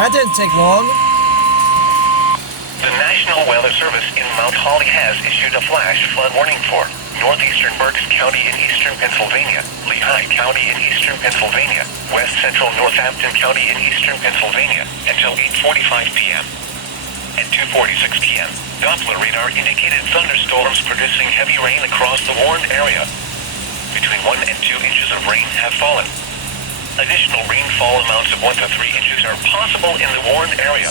That didn't take long. The National Weather Service in Mount Holly has issued a flash flood warning for northeastern Berks County in eastern Pennsylvania, Lehigh County in eastern Pennsylvania, west central Northampton County in eastern Pennsylvania until 8:45 p.m. At 2:46 p.m., Doppler radar indicated thunderstorms producing heavy rain across the warned area. Between 1 and 2 inches of rain have fallen. Additional rainfall amounts of 1 to 3 inches are possible in the warned area.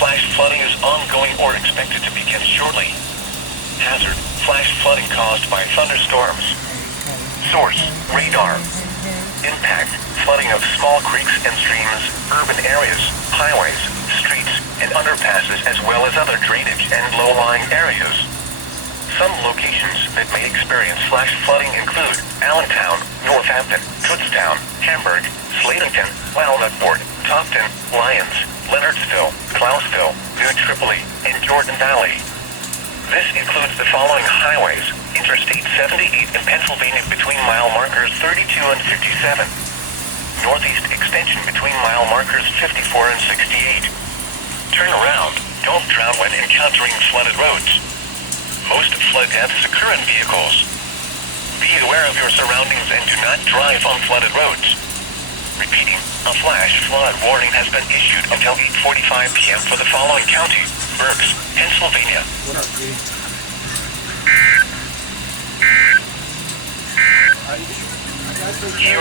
Flash flooding is ongoing or expected to begin shortly. Hazard: flash flooding caused by thunderstorms. Source: radar. Impact: flooding of small creeks and streams, urban areas, highways, streets, and underpasses, as well as other drainage and low-lying areas. Some locations that may experience flash flooding include Allentown, Northampton, Kutztown, Hamburg, Slatington, Walnutport, Topton, Lyons, Leonardsville, Clausville, New Tripoli, and Jordan Valley. This includes the following highways: Interstate 78 in Pennsylvania between mile markers 32 and 57. Northeast extension between mile markers 54 and 68. Turn around. Don't drown when encountering flooded roads. Most flood deaths occur in vehicles. Be aware of your surroundings and do not drive on flooded roads. Repeating, a flash flood warning has been issued until 8:45 p.m. for the following county: Berks, Pennsylvania. What up, G? Here